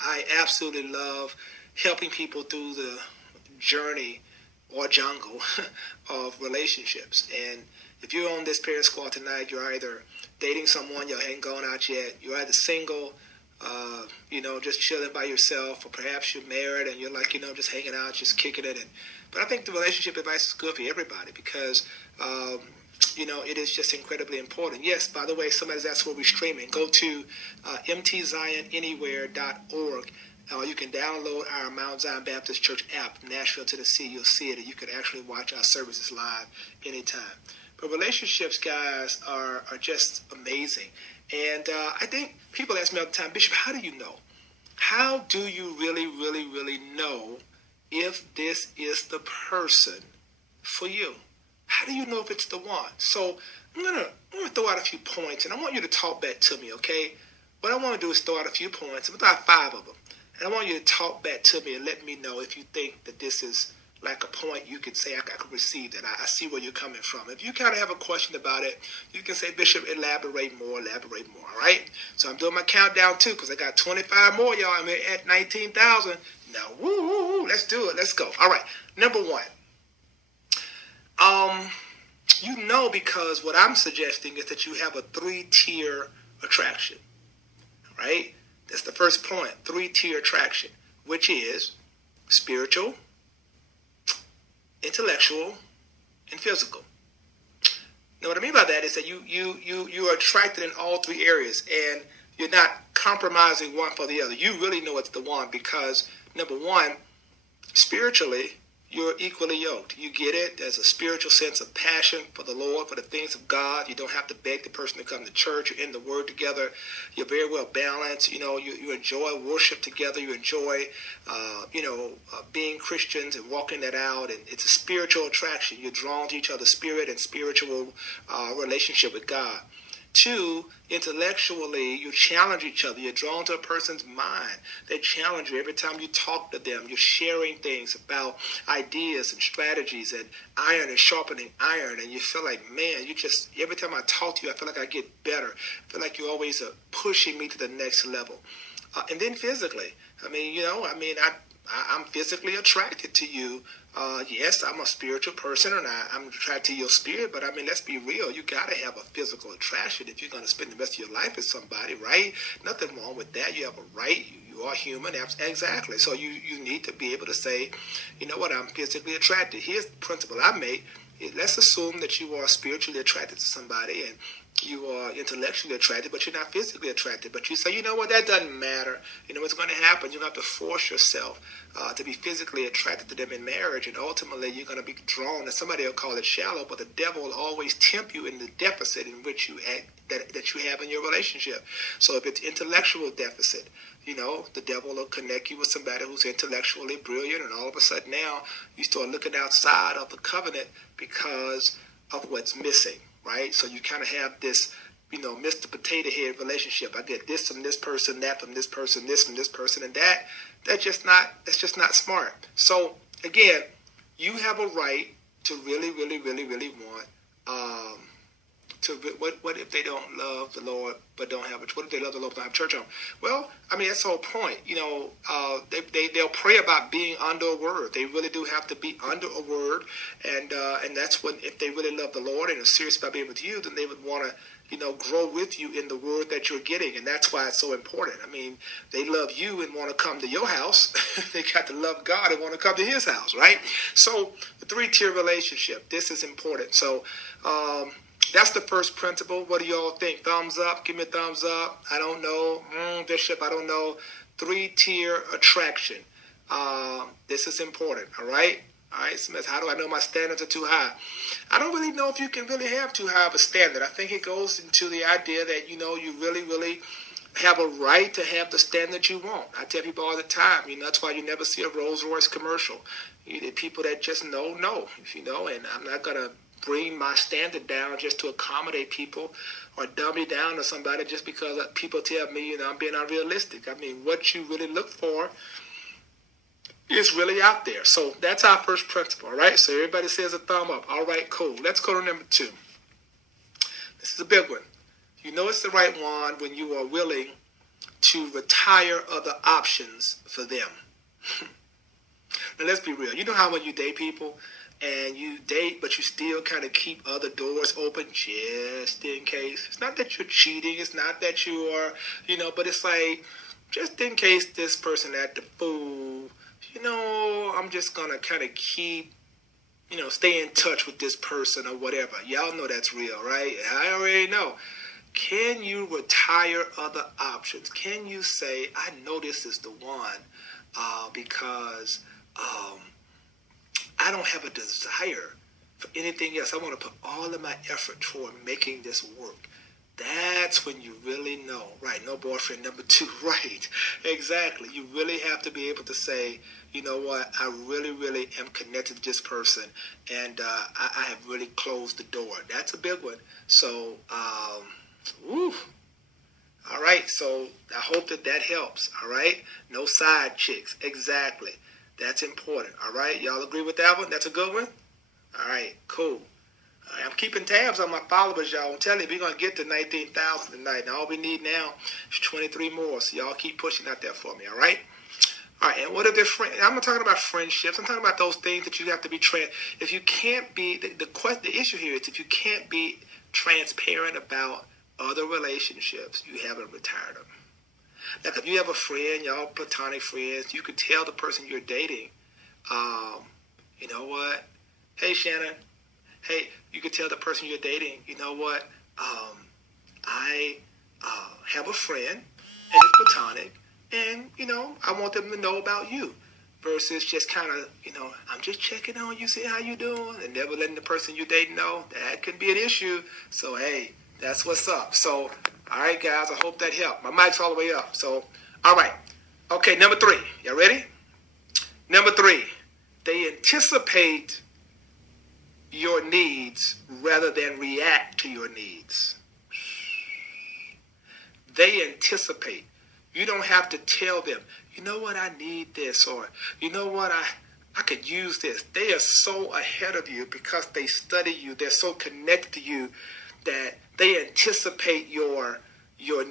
I absolutely love helping people through the journey or jungle of relationships. And if you're on this parent squad tonight, you're either dating someone, you ain't gone out yet, you're either single, just chilling by yourself, or perhaps you're married and you're like, just hanging out, just kicking it. But I think the relationship advice is good for everybody because, it is just incredibly important. Yes, by the way, somebody's asked where we're streaming. Go to mtzionanywhere.org. You can download our Mount Zion Baptist Church app from Nashville, Tennessee. You'll see it, and you can actually watch our services live anytime. But relationships, guys, are just amazing. And I think people ask me all the time, Bishop, how do you know? How do you really, really, really know if this is the person for you? How do you know if it's the one? So I'm gonna throw out a few points, and I want you to talk back to me, okay? What I want to do is throw out a few points. I'm going to throw out 5 of them. And I want you to talk back to me and let me know if you think that this is like a point you could say I could receive that. I see where you're coming from. If you kind of have a question about it, you can say, Bishop, elaborate more, all right? So I'm doing my countdown too because I got 25 more, y'all. I'm at 19,000. Now, woo, let's do it. Let's go. All right, number 1. Because what I'm suggesting is that you have a 3-tier attraction, right? That's the first point, 3-tier attraction, which is spiritual, intellectual, and physical. Now, what I mean by that is that you are attracted in all 3 areas, and you're not compromising one for the other. You really know it's the one because, number 1, spiritually, you're equally yoked. You get it. There's a spiritual sense of passion for the Lord, for the things of God. You don't have to beg the person to come to church. You're in the Word together. You're very well balanced. You enjoy worship together. You enjoy, being Christians and walking that out. And it's a spiritual attraction. You're drawn to each other's spirit and spiritual relationship with God. 2, intellectually, you challenge each other. You're drawn to a person's mind. They challenge you every time you talk to them. You're sharing things about ideas and strategies, and iron is sharpening iron. And you feel like, man, every time I talk to you, I feel like I get better. I feel like you're always pushing me to the next level. And then physically, I'm physically attracted to you. Yes, I'm a spiritual person and I'm attracted to your spirit, but let's be real. You got to have a physical attraction if you're going to spend the rest of your life with somebody, right? Nothing wrong with that. You have a right. You are human. Exactly. So you need to be able to say, you know what, I'm physically attracted. Here's the principle I made. Let's assume that you are spiritually attracted to somebody and you are intellectually attracted, but you're not physically attracted. But you say, you know what, that doesn't matter. You know what's going to happen. You're going to have to force yourself to be physically attracted to them in marriage, and ultimately you're going to be drawn. And somebody will call it shallow, but the devil will always tempt you in the deficit in which you act, that you have in your relationship. So if it's intellectual deficit, the devil will connect you with somebody who's intellectually brilliant, and all of a sudden now you start looking outside of the covenant because of what's missing. Right? So you kind of have this, Mr. Potato Head relationship. I get this from this person, that from this person, this from this person, and that's just not smart. So again, you have a right to really, really, really, really want what if they don't love the Lord but don't have a what if they love the Lord but don't have a church home? Well, that's the whole point. They'll pray about being under a word. They really do have to be under a word, and that's when, if they really love the Lord and are serious about being with you, then they would want to grow with you in the word that you're getting, and that's why it's so important. They love you and want to come to your house. They got to love God and want to come to His house, right? So the 3-tier relationship, this is important. So that's the first principle. What do y'all think? Thumbs up. Give me a thumbs up. I don't know. Bishop, I don't know. 3-tier attraction. This is important, all right? All right, Smith, how do I know my standards are too high? I don't really know if you can really have too high of a standard. I think it goes into the idea that, you really, really have a right to have the standard you want. I tell people all the time, that's why you never see a Rolls Royce commercial. The people that just know, and I'm not going to bring my standard down just to accommodate people or dumb me down to somebody just because people tell me, I'm being unrealistic. What you really look for is really out there. So that's our first principle, all right? So everybody says a thumb up. All right, cool. Let's go to number 2. This is a big one. You know it's the right one when you are willing to retire other options for them. Now let's be real. You know how when you date people and you date, but you still kind of keep other doors open just in case. It's not that you're cheating. It's not that you are, but it's like, just in case this person act a fool, I'm just going to kind of keep, stay in touch with this person or whatever. Y'all know that's real, right? I already know. Can you retire other options? Can you say, I know this is the one because I don't have a desire for anything else. I want to put all of my effort toward making this work. That's when you really know, right? No boyfriend number 2, right? Exactly. You really have to be able to say, you know what? I really, really am connected to this person, and I have really closed the door. That's a big one. So, all right. So I hope that helps. All right. No side chicks. Exactly. That's important. All right. Y'all agree with that one? That's a good one. All right. Cool. I'm keeping tabs on my followers, y'all. I'm telling you, we're going to get to 19,000 tonight. And all we need now is 23 more. So y'all keep pushing out there for me, all right? All right, and what are the friends? I'm not talking about friendships. I'm talking about those things that you have to be if you can't be, the issue here is if you can't be transparent about other relationships, you haven't retired them. Like if you have a friend, y'all platonic friends, you could tell the person you're dating, you know what? Hey, Shannon. Hey, you could tell the person you're dating, you know what, I have a friend, and it's platonic, and, I want them to know about you, versus just kind of, I'm just checking on you, see how you doing, and never letting the person you're dating know. That could be an issue. So, hey, that's what's up. So, all right, guys, I hope that helped. My mic's all the way up. So, all right. Okay, number 3. Y'all ready? Number 3, they anticipate your needs rather than react to your needs. They anticipate. You don't have to tell them, you know what, I need this, or you know what, I could use this. They are so ahead of you because they study you. They're so connected to you that they anticipate your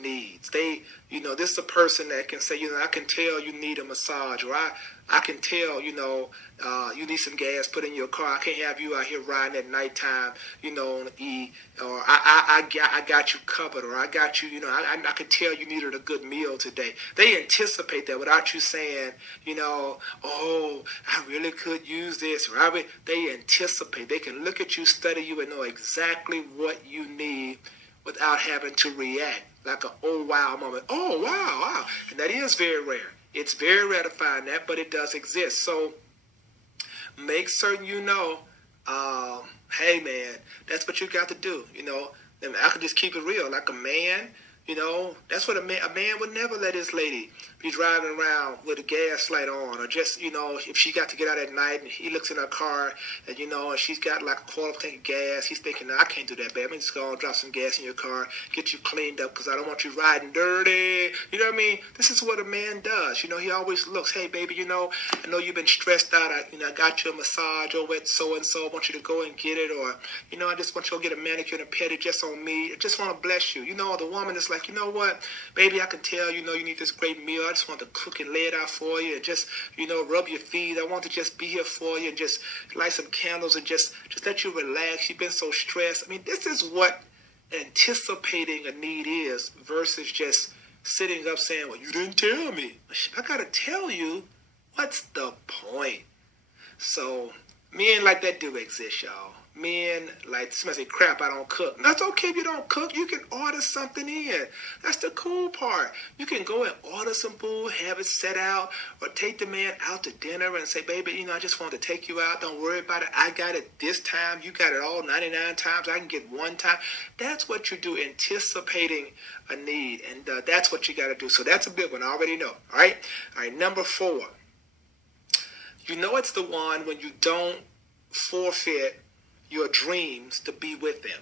needs. They, this is a person that can say, I can tell you need a massage, or I can tell, you need some gas put in your car. I can't have you out here riding at nighttime, on E, or I got you covered, or I got you, I can tell you needed a good meal today. They anticipate that without you saying, oh, I really could use this, or they anticipate. They can look at you, study you, and know exactly what you need without having to react like a oh wow moment. Oh wow. And that is very rare. It's very rare to find that, but it does exist. So make certain hey man, that's what you got to do. And I could just keep it real. Like a man, that's what a man would never let his lady be driving around with a gas light on, or just, if she got to get out at night and he looks in her car and, and she's got like a quarter tank of gas, he's thinking, no, I can't do that, babe. I'm just going to drop some gas in your car, get you cleaned up because I don't want you riding dirty. You know what I mean? This is what a man does. He always looks, hey, baby, I know you've been stressed out. I got you a massage over at so-and-so. I want you to go and get it. Or, I just want you to get a manicure and a pedicure just on me. I just want to bless you. The woman is like, you know what, baby, I can tell, you need this great meal. I just want to cook and lay it out for you and just, rub your feet. I want to just be here for you and just light some candles and just let you relax. You've been so stressed. I mean, this is what anticipating a need is versus just sitting up saying, well, you didn't tell me. I got to tell you. What's the point? So men like that do exist, y'all. Men like, somebody say, crap, I don't cook. That's okay if you don't cook. You can order something in. That's the cool part. You can go and order some food, have it set out, or take the man out to dinner and say, baby, I just want to take you out. Don't worry about it. I got it this time. You got it all 99 times. I can get one time. That's what you do, anticipating a need. And that's what you got to do. So that's a big one. I already know. All right? All right, number 4. It's the one when you don't forfeit your dreams to be with them.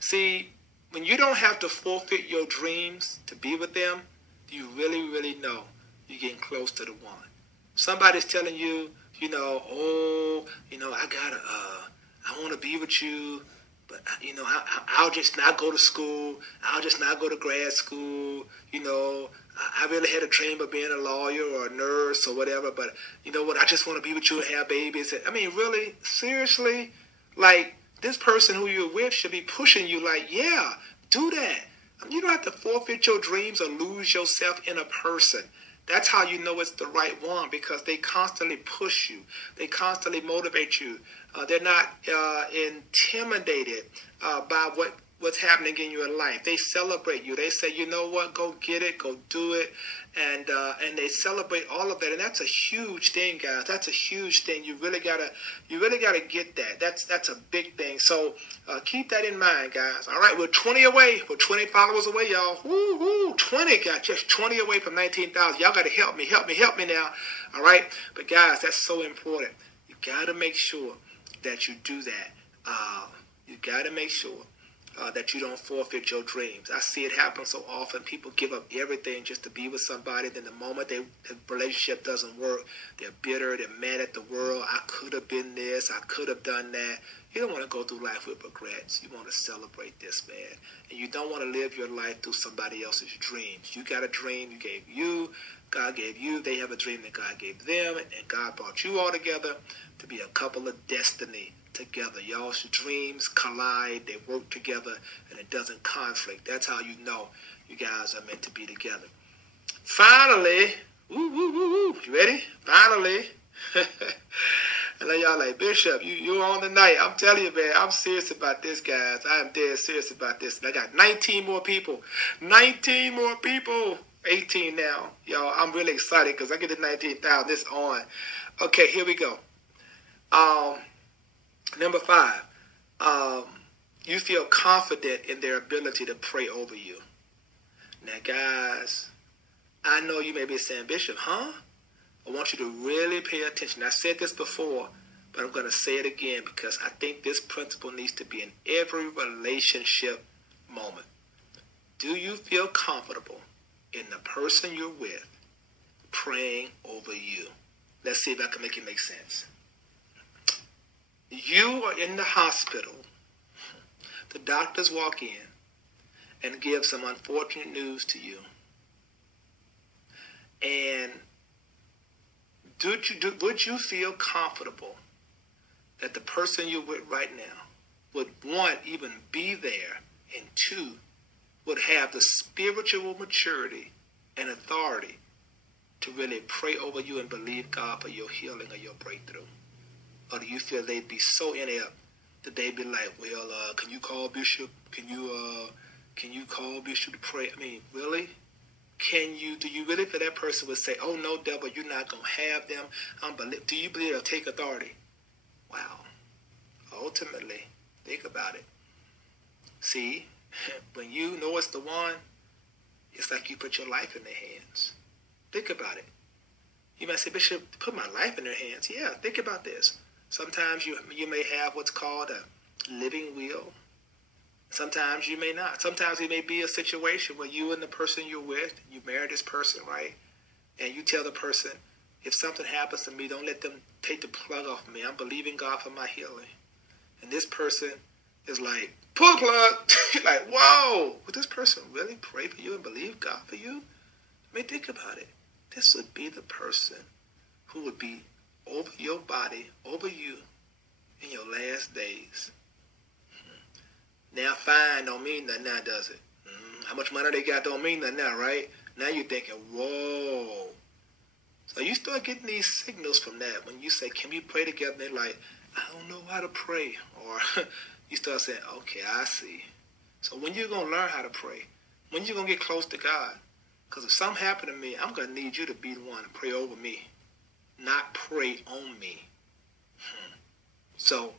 See, when you don't have to forfeit your dreams to be with them, you really, really know you're getting close to the one. Somebody's telling you, I want to be with you, but I'll just not go to school. I'll just not go to grad school. I really had a dream of being a lawyer or a nurse or whatever, but you know what? I just want to be with you and have babies. I mean, really? Seriously? Like, this person who you're with should be pushing you like, yeah, do that. You don't have to forfeit your dreams or lose yourself in a person. That's how you know it's the right one, because they constantly push you. They constantly motivate you. They're not intimidated by what's happening in your life. They celebrate you. They say, you know what, go get it, go do it, and they celebrate all of that. And that's a huge thing, guys. That's a huge thing. You really gotta get that. That's a big thing. So keep that in mind, guys. All right, we're 20 away. We're 20 followers away, y'all. Woo, 20, guys. Just 20 away from 19,000. Y'all gotta help me now. All right, but guys, that's so important. You gotta make sure that you do that. You gotta make sure that you don't forfeit your dreams. I see it happen so often. People give up everything just to be with somebody. Then the moment the relationship doesn't work, they're bitter. They're mad at the world. I could have been this. I could have done that. You don't want to go through life with regrets. You want to celebrate this, man. And you don't want to live your life through somebody else's dreams. You got a dream God gave you. They have a dream that God gave them. And God brought you all together to be a couple of destiny together. Y'all's dreams collide, they work together, and it doesn't conflict. That's how you know you guys are meant to be together. Finally, you ready? Finally, I know y'all like, Bishop, you're on tonight. I'm telling you, man, I'm serious about this, guys. I am dead serious about this. And I got 19 more people. 19 more people. 18 now. Y'all, I'm really excited because I get to 19,000. It's on. Okay, here we go. Number 5, you feel confident in their ability to pray over you. Now, guys, I know you may be saying, Bishop, huh? I want you to really pay attention. I said this before, but I'm going to say it again because I think this principle needs to be in every relationship moment. Do you feel comfortable in the person you're with praying over you? Let's see if I can make it make sense. You are in the hospital. The doctors walk in and give some unfortunate news to you. And would you feel comfortable that the person you're with right now would, 1, even be there, and 2, would have the spiritual maturity and authority to really pray over you and believe God for your healing or your breakthrough? Or do you feel they'd be so inept that they'd be like, well, can you call Bishop? Can you call Bishop to pray? I mean, really? Do you really feel that person would say, oh, no, devil, you're not going to have them? Do you believe they'll take authority? Wow. Ultimately, think about it. See, when you know it's the one, it's like you put your life in their hands. Think about it. You might say, Bishop, put my life in their hands. Yeah, think about this. Sometimes you may have what's called a living will. Sometimes you may not. Sometimes it may be a situation where you and the person you're with, you marry this person, right? And you tell the person, if something happens to me, don't let them take the plug off of me. I'm believing God for my healing. And this person is like, pull the plug. You're like, whoa, would this person really pray for you and believe God for you? I mean, think about it. This would be the person who would be over your body, over you in your last days. Now, fine don't mean nothing now, does it? How much money they got don't mean nothing now, right? Now you're thinking, whoa. So you start getting these signals from that when you say, can we pray together? And they're like, I don't know how to pray. Or you start saying, okay, I see. So when you're going to learn how to pray? When you're going to get close to God? Because if something happened to me, I'm going to need you to be the one to pray over me, not pray on me. So,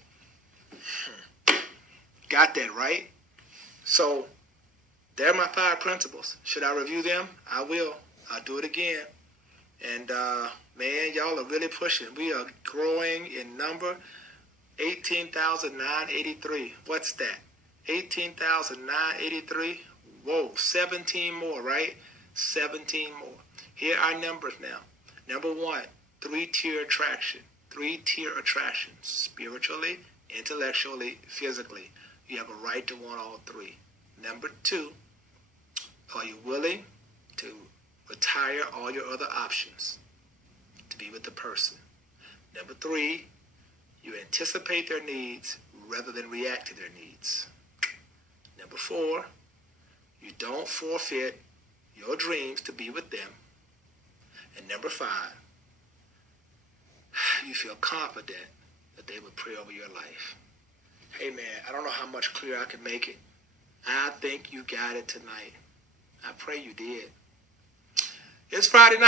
got that, right? So, there are my 5 principles. Should I review them? I will. I'll do it again. And, man, y'all are really pushing. We are growing in number. 18,983. What's that? 18,983. Whoa, 17 more, right? 17 more. Here are numbers now. Number 1, 3-tier attraction. 3-tier attraction. Spiritually, intellectually, physically. You have a right to want all 3. Number 2, are you willing to Retire all your other options to be with the person. Number 3, you anticipate their needs rather than react to their needs. Number 4, you don't forfeit your dreams to be with them. And number 5, you feel confident that they will pray over your life. Hey man, I don't know how much clearer I can make it. I think you got it tonight. I pray you did. It's Friday night.